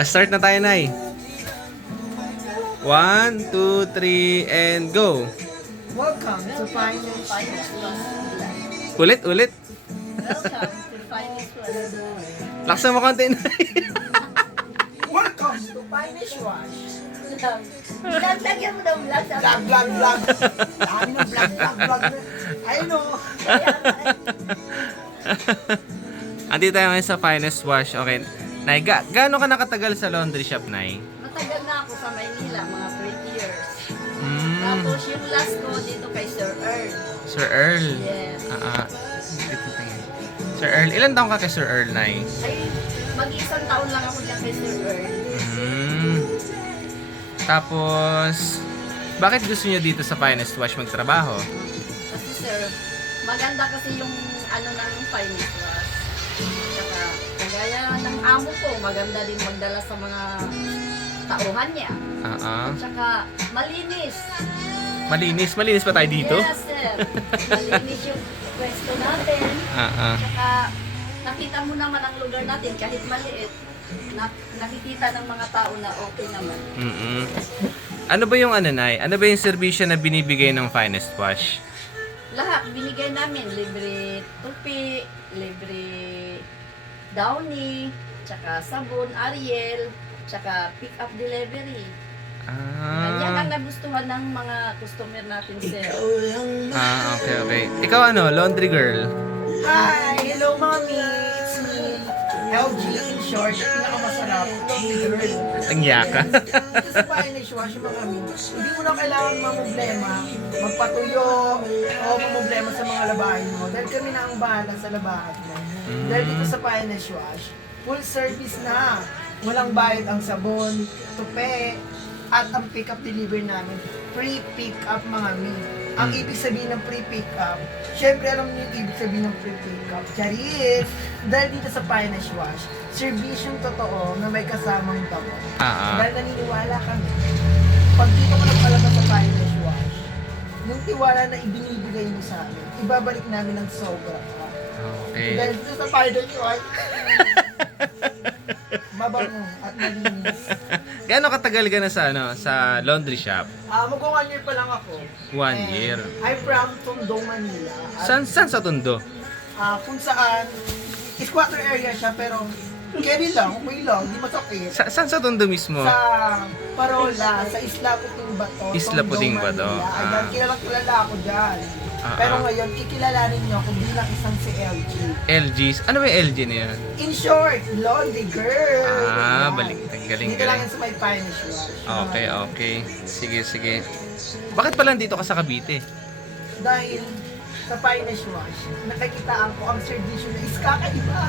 Start na tayo, Nay. 1, 2, 3, and go. Welcome to Finest. Ulit, ulit. Welcome to Finest Wash. Laksan mo konti, Nay. Welcome to Finest Wash. Lagyan mo daw vlog sa Vlog, vlog, vlog. Dami ng vlog, vlog, vlog. I know. Andito tayo ngayon sa Finest Wash. Okay. Nay, gaano ka nakatagal sa laundry shop, Nay? Matagal na ako sa Maynila, mga 20 years. Mm. Tapos yung last ko dito kay Sir Earl. Sir Earl. Yes. Dito tayo. Sir Earl. Ilan taong ka kay Sir Earl, Nay? Ay, mag-isang taon lang ako dyan kay Sir Earl. Mm. Tapos, bakit gusto niyo dito sa Finest Wash magtrabaho? Kasi sir, maganda kasi yung ano ng Finest Wash. Tsaka, kagaya ng amo ko, maganda din magdala sa mga tauhan niya. Tsaka, malinis. Malinis pa tayo dito? Yes, sir. Malinis yung pwesto natin. Tsaka, nakita mo naman ang lugar natin kahit maliit. Nakikita ng mga tao na okay naman. Mm-mm. Ano ba yung Nay? Ano ba yung serbisyo na binibigay ng Finest Wash? Lahat binigay namin, libre tupi, libre downy, tsaka sabon, Ariel, tsaka pick up delivery. Yan ang nagustuhan ng mga customer natin, sir. Okay. Ikaw laundry girl? Hi, hello mommy. It's me. LG in short, yung pinakamasarap. Lovely girl. Ang yaka. Dito sa Finest Wash, mga mi, hindi mo na kailangan mamblema, magpatuyo, o mamblema sa mga labahin mo. Dahil kami na ang bahala sa labahan mo. Dahil dito sa Finest Wash, full service na. Walang bayad ang sabon, tupe, at ang pick-up delivery namin. Free pick-up, mga mi. Ang ibig sabihin ng free pick-up, syempre alam niyo yung ibig sabihin ng free pick-up. Charis! Dahil dito sa Finest Wash, serbisyong totoo na may kasamang tabo. Dahil naniniwala kami, pag dito ka nagpalabas sa Finest Wash, yung tiwala na ibinibigay mo sa amin, ibabalik namin ng sobra. Okay. Dahil dito sa Finest Wash, mabango at malinis. Gaano katagal ka na sa laundry shop? Mag-1 year pa lang ako. 1 year. I'm from Tondo, Manila. At, Saan sa Tondo? kung saan, squatter area siya, pero carry lang, okay lang, di masakit. Saan sa Tondo mismo? Sa Parola, sa Isla Puting Bato. Isla Tondo, Puting Bato. Manila. Ayan, kilala ako dyan. Pero ngayon, kikilalanin niyo ako bilang isang si LG. LGs. Ano ba yung LG na yun? In short, Lonely Girl. Ayan. Galing. Dito lang yan sa may Finest Wash. Okay. Sige. Bakit pala dito ka sa Cavite? Dahil sa Finest Wash, nakikitaan ko ang servisyo na is kakaiba.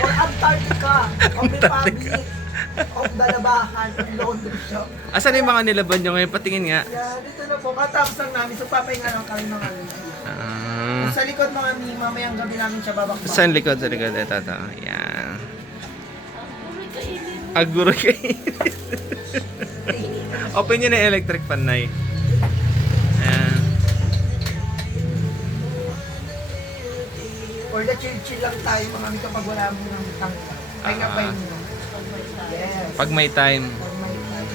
Or Antarctica, of Republic, of Dalabahan, of Laundry Shop. Asan yung mga nilaban nyo ngayon? Patingin nga. Yeah, dito na po. Katapos lang namin. So, papahinga lang kami mga review. Sa likod mga mi, mamayang gabi namin siya babakbak. Saan likod? Sa likod. Ito. Yan. Aguro kayo. Open nyo na yung electric fan, Nay. Ayan. Or the chill-chill lang tayo mga mi kapag wala mo ng tangka. Pahinga pa yun. Yes. Pag may time. Pag may time.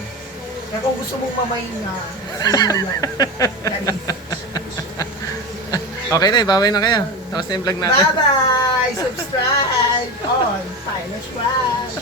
Kaya kung gusto mong mamahinga, sa inyo yan. Yan. Okay na, baway na kayo. Tapos na yung vlog natin. Bye-bye! Subscribe on Finest Wash!